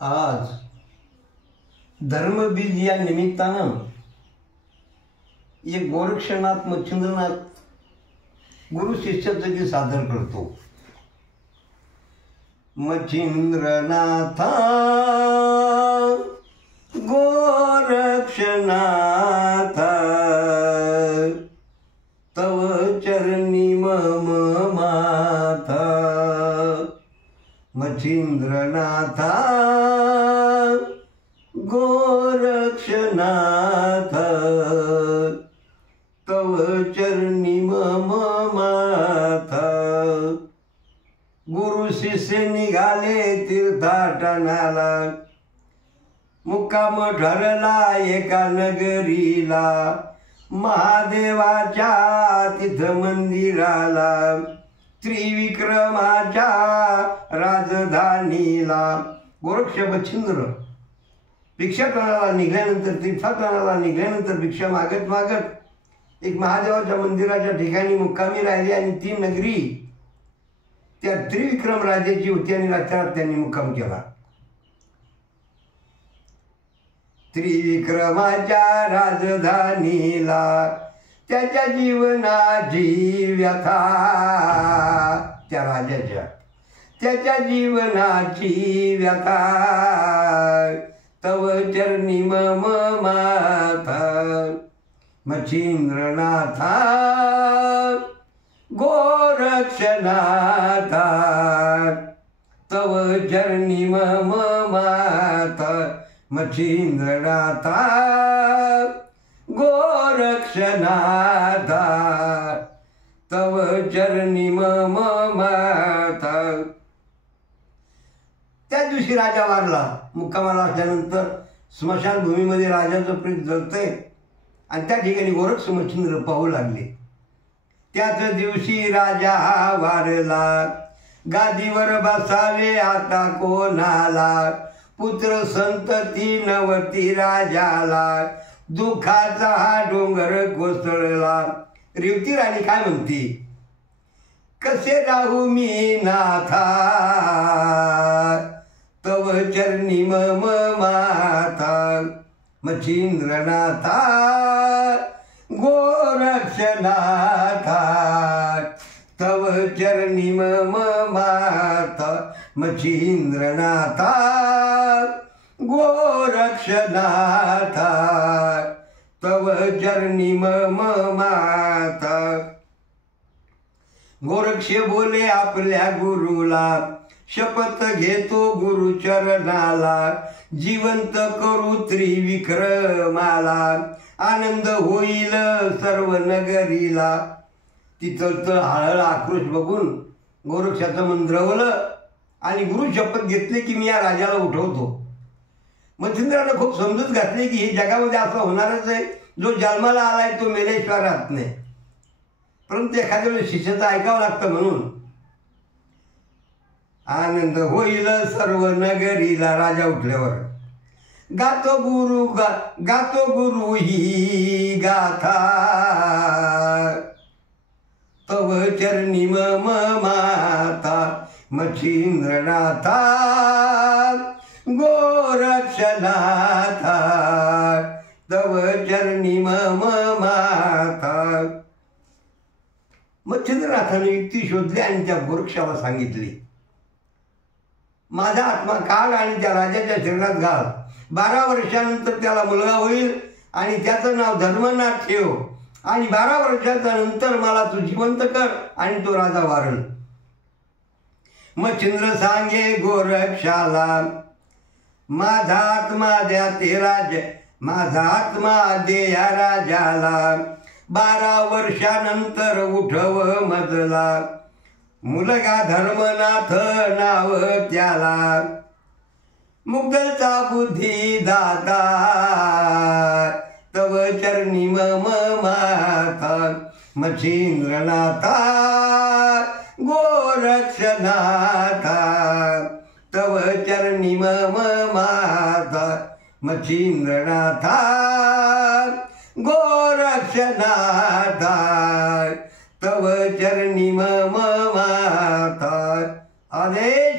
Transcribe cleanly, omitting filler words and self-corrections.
आज धर्मबीज या निमित्तानं एक गोरक्षनाथ मच्छिंद्रनाथ गुरु शिष्याचं गीत सादर करतो। मच्छिंद्रनाथा गोरक्षनाथा तव चरणी मम माथा। मच्छिंद्रनाथा गोरक्षनाथ तव चरणी मम माथा। गुरु शिष्य निघाले तीर्थाटनाला, मुक्काम ठरला एका नगरीला। महादेवाच्या तिथ मंदिराला, त्रिविक्रमाच्या राजधानीला। गोरक्ष मच्छिंद्र भिक्षाटनाला निघाल्यानंतर, तीर्थाटनाला निघाल्यानंतर भिक्षा मागत मागत एक महादेवाच्या मंदिराच्या ठिकाणी मुक्कामी राहिले आणि ती नगरी त्या त्रिविक्रम राजाची होती आणि रात्रात त्यांनी मुक्काम केला। त्रिविक्रमाच्या राजधानीला त्याच्या जीवनाची व्यथा, त्या राजाच्या त्याच्या जीवनाची व्यथा। तव चरणी मम माथा। मच्छिंद्रनाथा गोरक्षनाथा तव चरणी मम माथा। मच्छिंद्रनाथा गोरक्षनाथा तव चरणी मम माथा। त्या दिवशी राजा वारला। मुक्कामाला असल्यानंतर स्मशानभूमीमध्ये राजाचं प्रेत जळतंय आणि त्या ठिकाणी गोरक्ष मच्छिंद्र पाहू लागले। त्याच दिवशी राजा हा वारला, गादीवर बसावे आता कोणाला। पुत्र संतती नवती राजाला, दुःखाचा हा डोंगर कोसळला। रेवती राणी काय म्हणते, कसे राहू मी नाथा तव चरणी मम माथा। मच्छिंद्रनाथा गोरक्षनाथा तव चरणी मम माथा। मच्छिंद्रनाथा गोरक्षनाथा तव चरणी मम माथा। गोरक्ष बोले आपल्या गुरुला, शपथ घेतो गुरु चरणाला। जिवंत करू त्रिविक्रमाला, आनंद होईल सर्व नगरीला। तिथं हळहळ आक्रोश बघून गोरक्षाचं मन द्रवलं आणि गुरु शपथ घेतले की मी या राजाला उठवतो। मच्छिंद्रानं खूप समजूत घातली की हे जगामध्ये असं होणारच आहे, जो जन्माला आलाय तो मेल्याशिवाय राहत नाही। परंतु एखाद्या वेळेस शिष्याचं ऐकावं लागतं म्हणून आनंद होईल सर्व नगरीला। राजा उठल्यावर गातो गुरु ही गाथा तव चरणी मम माथा। मच्छिंद्रनाथा गोरक्षनाथा तव चरणी मम माथा। मच्छिंद्रनाथाने युक्ती शोधली आणि त्या गोरक्षाला सांगितली, माझा आत्मा काढ आणि त्या राजाच्या शरीरात घाल। 12 वर्षानंतर त्याला मुलगा होईल आणि त्याचं नाव धर्मनाथ ठेव आणि 12 वर्षाच्या नंतर मला तू जिवंत कर आणि तो राजा वारल। मच्छिंद्र सांगे गोरक्षाला, माझा आत्मा द्या ते राजा, माझा आत्मा दे या राजाला। 12 वर्षानंतर उठव मजला, मुलगा धर्मनाथ नाव त्याला। मुग्धचा बुद्धी दाता तव चरणी मम माथा। मच्छिंद्रनाथा गोरक्षनाथा तव चरणी मम माथा। मच्छिंद्रनाथा गोरक्षनाथा तव चरणी मम माथा। आदेश